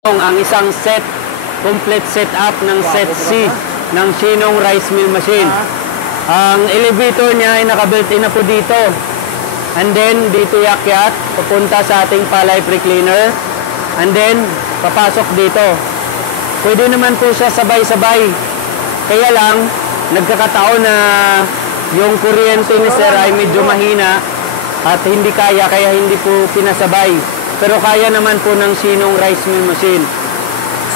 ang isang complete setup ng set C ng Shinong rice mill machine. Ang elevator niya ay naka-built-in na po dito. And then, dito yakyat, papunta sa ating palay pre-cleaner. And then, papasok dito. Pwede naman po siya sabay-sabay. Kaya lang, nagkakataon na yung kuryente ni Sir ay medyo mahina at hindi kaya hindi po pinasabay. Pero kaya naman po ng Shinong rice mill machine.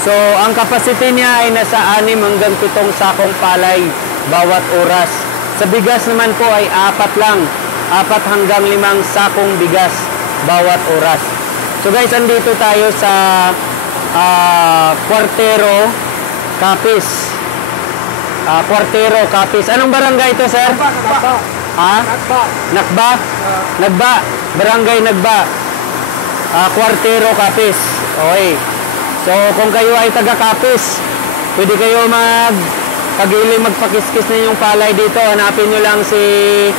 So, ang capacity niya ay nasa 6 hanggang 7 sakong palay bawat oras. Sa bigas naman po ay 4 lang. 4 hanggang 5 sakong bigas bawat oras. So guys, andito tayo sa Cuartero, Capiz. Cuartero, Capiz. Anong barangay ito, sir? Nagba. Ha? Nagba? Nagba. Barangay Nagba. Cuartero, Capiz. Okay. So, kung kayo ay taga-Capiz, pwede kayo magpakiskis na yung palay dito. Hanapin nyo lang si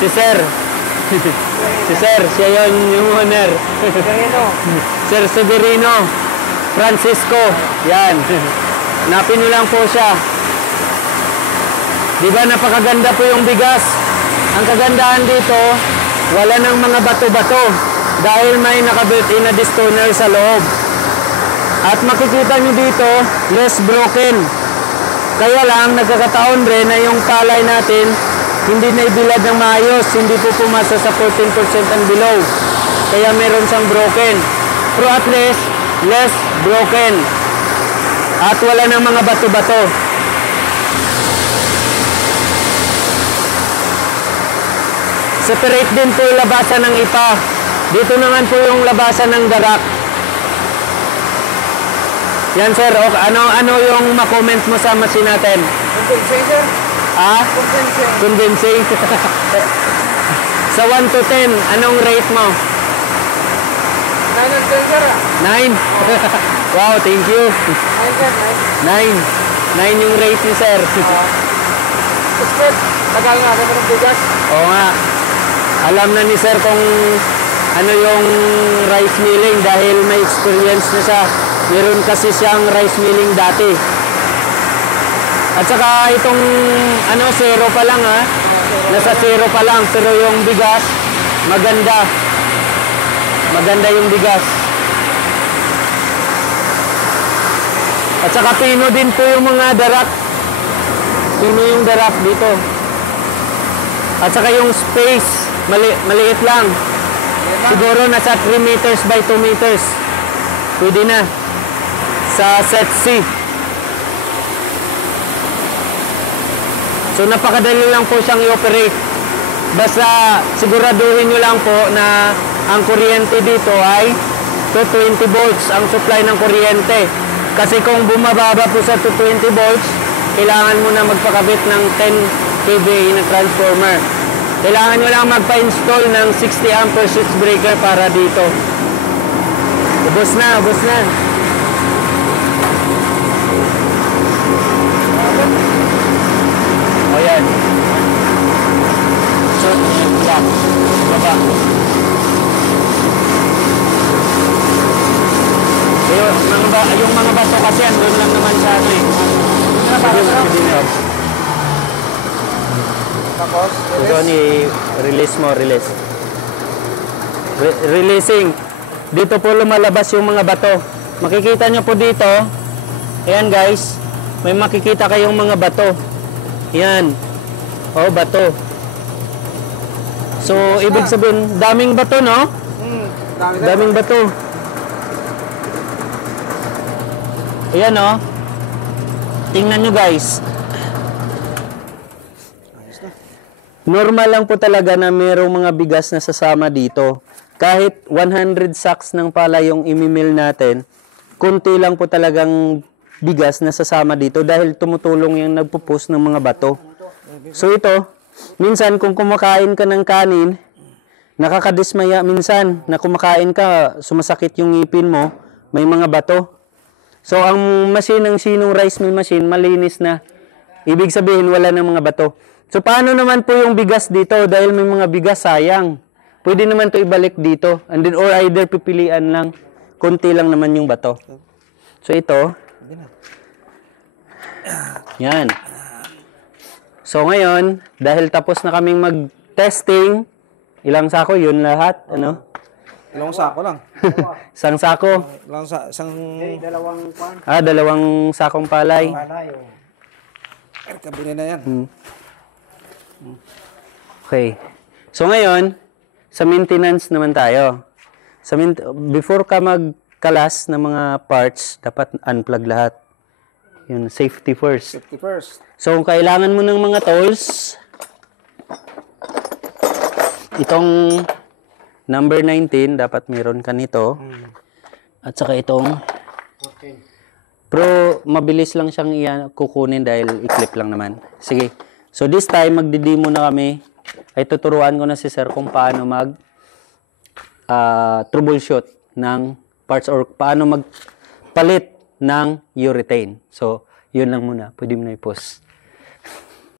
Sir. Si Sir, siya yun yung owner. Sir Severino Francisco. Yan. Hanapin nyo lang po siya. Diba napakaganda po yung bigas? Ang kagandahan dito, wala ng mga bato-bato dahil may naka-built-in na distoner sa loob. At makikita nyo dito, less broken. Kaya lang, nagkakataon rin na yung palay natin hindi na ibilad ng maayos, hindi po pumasa sa 14% and below. Kaya meron siyang broken. Pero at least, less broken. At wala ng mga bato-bato. Separate din po yung labasan ng ipa. Dito naman po yung labasan ng darak. Yan sir, ano yung ma-comment mo sa machine natin? Convincing, sir. Convincing. Convincing. Sa 1 to 10, anong rate mo? 9 and 10, sir. 9? Wow, thank you. 9, sir. 9. 9 yung rate ni sir. Sir, tagal nga naman ng bigas. Oo nga. Alam na ni sir kung ano yung rice milling dahil may experience na siya. Meron kasi siyang rice milling dati. At saka itong zero pa lang ha. Nasa zero pa lang pero yung bigas maganda. Maganda yung bigas. At saka pino din po yung mga darak. Pino yung darak dito. At saka yung space maliit lang. Siguro nasa 3 meters by 2 meters. Pwede na. Sa set C. So napakadali lang po siyang i-operate. Basta siguraduhin nyo lang po na ang kuryente dito ay 220 volts ang supply ng kuryente. Kasi kung bumababa po sa 220 volts, kailangan mo na magpakabit ng 10 kVA na transformer. Kailangan nyo lang magpa-install ng 60 ampere switch breaker para dito. Ubos na, ubos na. O yan. So, back. Baba. Yung mga bato kasi yan, doon lang naman sa atin. Tapos, Ito release mo, release. Releasing. Dito po lumalabas yung mga bato. Makikita nyo po dito. Ayan guys. May makikita kayong mga bato. Ayan. Oh, bato. So, ibig sabihin, daming bato, no? Daming bato. Ayan, no? Tingnan nyo guys. Normal lang po talaga na mayroong mga bigas na sasama dito. Kahit 100 sacks ng pala yung imimil natin, kunti lang po talagang bigas na sasama dito dahil tumutulong yung nagpupus ng mga bato. So ito, minsan kung kumakain ka ng kanin, nakakadismaya minsan na kumakain ka, sumasakit yung ngipin mo, may mga bato. So ang machine ng Shinong rice mill machine, malinis na. Ibig sabihin wala ng mga bato. So, paano naman po yung bigas dito? Dahil may mga bigas, sayang. Pwede naman to ibalik dito. And then, or either pipilian lang. Kunti lang naman yung bato. So ito, yan. So ngayon, dahil tapos na kaming mag-testing, ilang sako yun lahat, ano? Dalawang sako lang. Isang sako. Isang... Dalawang kwan. Dalawang sakong palay. Palay. Kabili na yan. Okay. So ngayon, sa maintenance naman tayo. Before ka magkalas ng mga parts, dapat unplug lahat. Yun, safety first. Safety first. So kung kailangan mo ng mga tools, itong number 19, dapat meron ka nito. At saka itong, pero mabilis lang siyang kukunin dahil i-clip lang naman. Sige. So this time, magdi-demo na kami. Ay tuturuan ko na si sir kung paano troubleshoot ng parts or paano magpalit ng urethane. So, yun lang muna. Pwede mo na i-post.